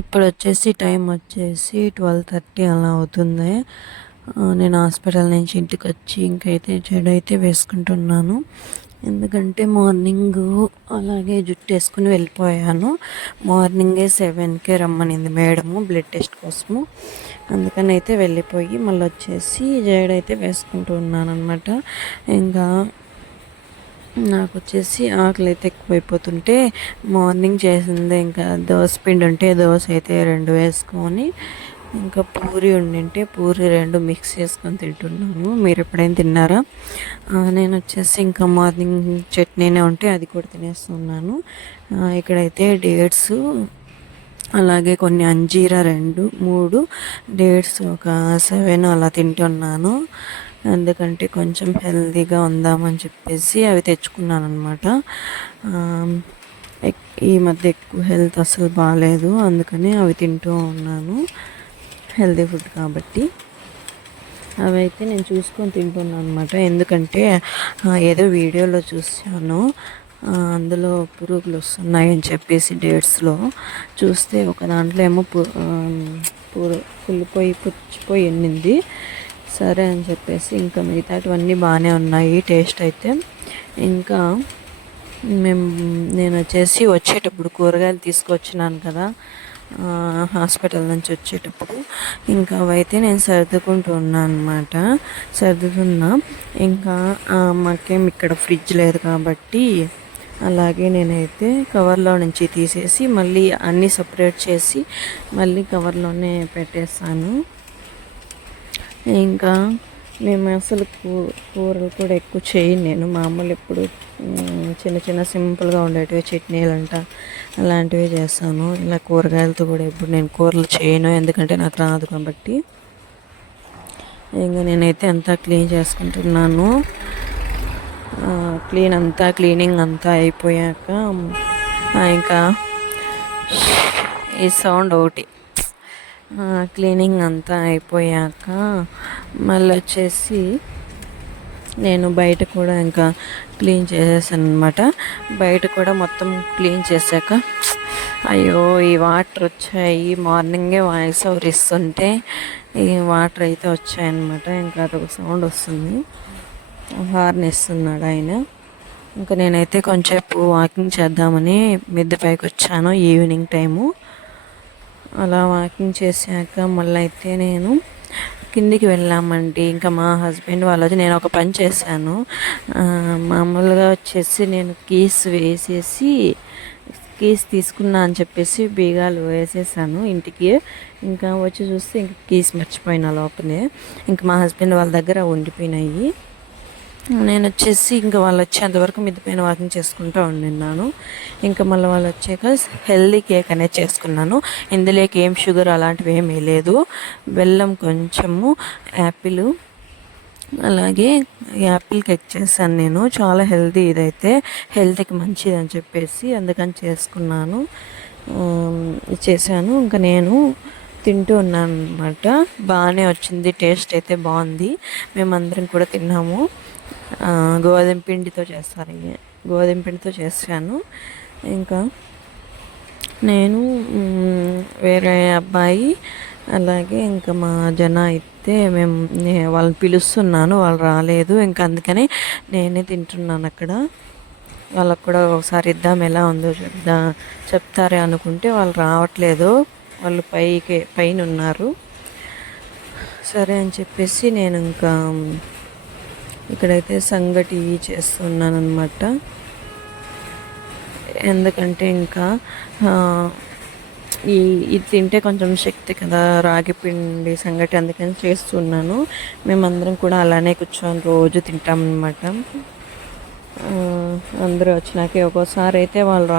ఇప్పుడు వచ్చేసి టైం వచ్చేసి 12:30 అలా అవుతుంది. నేను హాస్పిటల్ నుంచి ఇంటికి వచ్చి ఇంకైతే జడైతే వేసుకుంటున్నాను. ఎందుకంటే మార్నింగ్ అలాగే జుట్టు వేసుకుని వెళ్ళిపోయాను. మార్నింగే 7కే రమ్మనింది మేడము బ్లడ్ టెస్ట్ కోసము. అందుకని అయితే వెళ్ళిపోయి మళ్ళీ వచ్చేసి జడైతే వేసుకుంటూ ఉన్నాను అనమాట. ఇంకా నాకు వచ్చేసి ఆకలి అయితే ఎక్కువైపోతుంటే మార్నింగ్ చేసింది ఇంకా దోశ పిండి ఉంటే దోశ అయితే 2 వేసుకొని ఇంకా పూరి ఉండింటే పూరి 2 మిక్స్ చేసుకొని తింటున్నాను. మీరు ఎప్పుడైనా తిన్నారా? నేను వచ్చేసి ఇంకా మార్నింగ్ చట్నీనే ఉంటే అది కూడా తినేస్తున్నాను. ఇక్కడైతే డేట్స్ అలాగే కొన్ని అంజీరా 2, 3 డేట్స్ ఒక 7 అలా తింటున్నాను. ఎందుకంటే కొంచెం హెల్తీగా ఉందామని చెప్పేసి అవి తెచ్చుకున్నాను అనమాట. ఈ మధ్య ఎక్కువ హెల్త్ అసలు బాగాలేదు, అందుకని అవి తింటూ ఉన్నాను. హెల్తీ ఫుడ్ కాబట్టి అవి అయితే నేను చూసుకొని తింటున్నాను అనమాట. ఎందుకంటే ఏదో వీడియోలో చూసాను, అందులో పురుగులు వస్తున్నాయని చెప్పేసి డేట్స్లో చూస్తే ఒక దాంట్లో ఏమో కుళ్ళిపోయి పుచ్చిపోయి ఎండింది. సరే అని చెప్పేసి ఇంకా మిగతావన్నీ బాగానే ఉన్నాయి టేస్ట్ అయితే. ఇంకా నేను వచ్చేసి వచ్చేటప్పుడు కూరగాయలు తీసుకొచ్చినాను కదా హాస్పిటల్ నుంచి వచ్చేటప్పుడు, ఇంకా అవైతే నేను సర్దుకుంటూ ఉన్నాను అనమాట. సర్దుతున్నా ఇంకా మాకేం ఇక్కడ ఫ్రిడ్జ్ లేదు కాబట్టి అలాగే నేనైతే కవర్లో నుంచి తీసేసి మళ్ళీ అన్నీ సపరేట్ చేసి మళ్ళీ కవర్లోనే పెట్టేస్తాను. ఇంకా మేము అసలు కూరలు కూడా ఎక్కువ చేయను నేను. మామూలు ఎప్పుడు చిన్న చిన్న సింపుల్గా ఉండేటివి చట్నీలు అంట అలాంటివి చేస్తాను. ఇలా కూరగాయలతో కూడా ఎప్పుడు నేను కూరలు చేయను, ఎందుకంటే నాకు రాదు కాబట్టి. ఇంకా నేనైతే అంతా క్లీన్ చేసుకుంటున్నాను. క్లీనింగ్ అంతా అయిపోయాక ఇంకా ఈ సౌండ్ ఒకటి, క్లీనింగ్ అంతా అయిపోయాక మళ్ళీ వచ్చేసి నేను బయట కూడా ఇంకా క్లీన్ చేసేసాను అనమాట. బయట కూడా మొత్తం క్లీన్ చేశాక అయ్యో ఈ వాటర్ వచ్చాయి, మార్నింగే వాయిస్ ఓవర్ ఇస్తుంటే ఈ వాటర్ అయితే వచ్చాయన్నమాట. ఇంకా అదొక సౌండ్ వస్తుంది, హార్న్ ఇస్తున్నాడు ఆయన. ఇంకా నేనైతే కొంచెంసేపు వాకింగ్ చేద్దామని మిద్దె పైకి వచ్చాను ఈవినింగ్ టైము. అలా వాకింగ్ చేశాక మళ్ళీ అయితే నేను కిందికి వెళ్ళామండి. ఇంకా మా హస్బెండ్ వాళ్ళు నేను ఒక పని చేశాను. మామూలుగా వచ్చేసి నేను కీస్ తీసుకున్నా అని చెప్పేసి బీగాలు వేసేసాను ఇంటికి. ఇంకా వచ్చి చూస్తే ఇంక కీస్ మర్చిపోయినా లోపలే. ఇంకా మా హస్బెండ్ వాళ్ళ దగ్గర ఉండిపోయినాయి. నేను వచ్చేసి ఇంకా వాళ్ళు వచ్చేంతవరకు మిద్దె పైన వాకింగ్ చేసుకుంటూ ఉండిన్నాను. ఇంకా మళ్ళీ వాళ్ళు వచ్చాక హెల్దీ కేక్ అనేది చేసుకున్నాను. ఇందులోకి ఏం షుగర్ అలాంటివి ఏమీ లేదు, బెల్లం కొంచెము, యాపిల్, అలాగే యాపిల్ కేక్ చేశాను నేను. చాలా హెల్దీ, ఇదైతే హెల్త్కి మంచిది అని చెప్పేసి అందుకని చేశాను. ఇంకా నేను తింటూ ఉన్నాను అనమాట. బాగానే వచ్చింది, టేస్ట్ అయితే బాగుంది. మేమందరం కూడా తిన్నాము. గోధుమ పిండితో చేస్తారు, గోధుమ పిండితో చేశాను. ఇంకా నేను వేరే అబ్బాయి అలాగే ఇంకా మా జన అయితే వాళ్ళని పిలుస్తున్నాను, వాళ్ళు రాలేదు. ఇంకా అందుకని నేనే తింటున్నాను అక్కడ. వాళ్ళకు కూడా ఒకసారి ఇద్దాం ఎలా ఉందో చెప్తారే అనుకుంటే వాళ్ళు రావట్లేదు, వాళ్ళు పైన ఉన్నారు. సరే అని చెప్పేసి నేను ఇంకా ఇక్కడైతే సంగటి చేస్తున్నాను అనమాట. ఎందుకంటే ఇంకా ఇది తింటే కొంచెం శక్తి కదా, రాగి పిండి సంగటి, అందుకని చేస్తున్నాను. మేమందరం కూడా అలానే కూర్చొని రోజు తింటాం అనమాట. అందరూ వచ్చినాకే ఒక్కోసారి అయితే వాళ్ళు